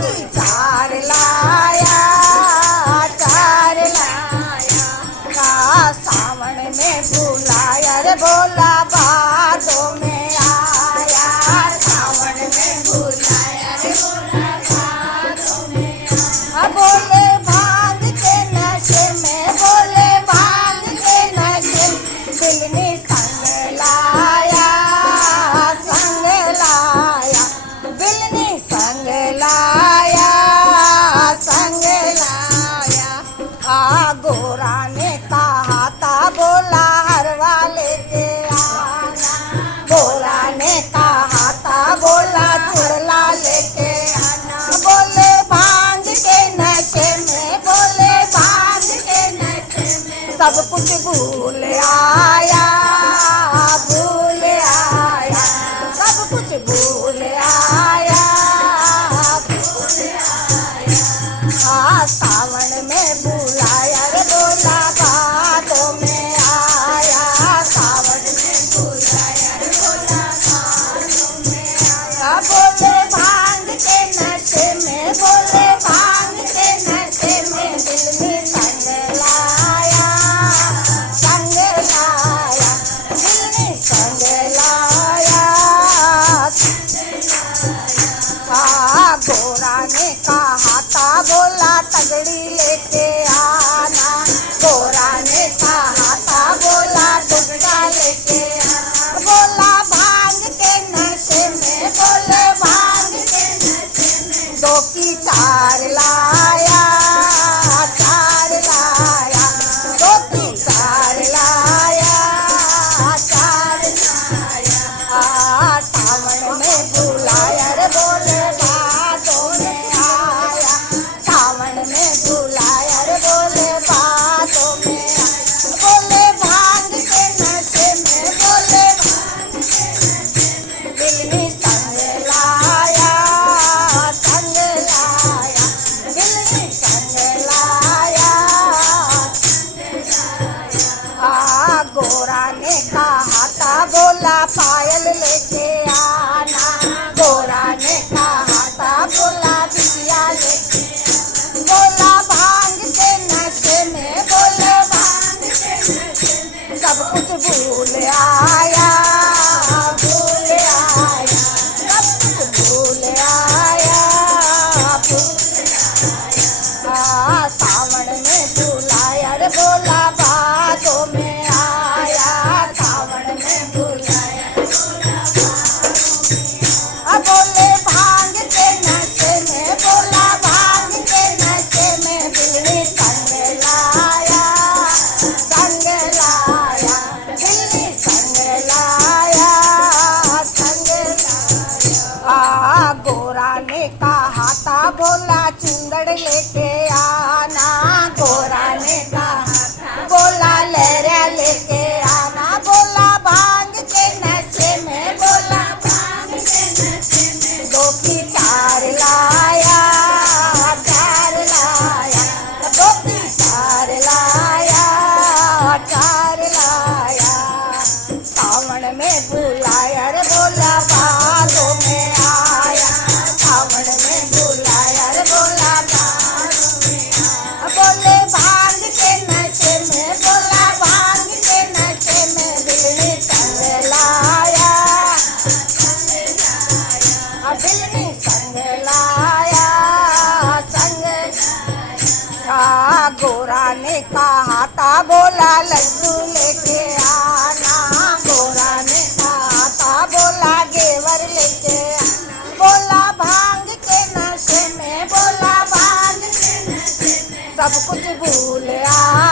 की चार लाया, चार लाया। सावन में बुलाया रे भोला भादों में आया। सावन में बुलाया रे भोला भादों में आया। बोले भांग के नशे में, बोले भांग के नशे में बिलनी संग लाया, संग लाया। बिलनी संग लाया, संग लाया। गोरा ने कहा था बोला हरवा लेके आना। गोरा ने कहा था बोला चुड़ला लेके आना। बोले भांग के नशे में, बोले भांग के नशे में सब कुछ भूल आया, भूल आया। सब कुछ भूल आया, भूल आया। सावन में बुलाया रे भोला भादों में आया। सावन में बुलाया रे भोला भादों में आया। बोले भांग के नशे में, बोले भांग के नशे में बिलनी संग लाया, संग लाया। बिलनी संग लाया। गोरा ने कहा था बोला तगड़ी लेके आना। गोरा ने कहा था बोला तगड़ा लेके आना। बोला भांग के नशे में, बोले भांग के नशे में दो की चार लाया, चार लाया। दो की चार लाया, चार लाया। सावन में बुलाया रे भोले भादों में आया। सावन में बुलाया रे भोले भादों में आया। बोले भांग के नशे में, बोले भांग के नशे में बिलनी संग लाया, संग लाया। बिलनी संग लाया। गोरा ने कहा था बोला पायल लेके आना। गोरा ने कहा था बोला बिटिया लेके आना। बोला भांग के नशे में, बोले भांग के नशे में सब कुछ भूल आया, भूल आया। सब कुछ भूल आया, भूल आया। सावन में बुलाया रे भोला भादों में आया। सावन में बुलाया रे भोला भादों में आया। बोले भांग के नशे में, बोला भांग के नशे में बिलनी संग लाया, संग लाया। बिलनी संग लाया, संग लाया। गोरा ने कहा था बोला चुंदड़ लेके आना। गोरा ने कहा था बोला लहरा लेके आना। बोला भांग के नशे में, बोला भांग के नशे में दो की चार लाया, चार लाया। दो की चार लाया, चार लाया। सावन में बुलाया रे भोला भादों में आया। सावन में बुलाया रे भोला भादों में आया। बोले भांग के नशे में, बोला भांग के नशे में बिलनी संग लाया, संग लाया। बिलनी संग लाया, संग लाया। गोरा ने कहा था बोला लड्डू लेके आना। गोरा ने कहा था बोला घेवर लेके आना। बोला भांग के नशे में, बोला भांग के नशे में सब कुछ भूल आया,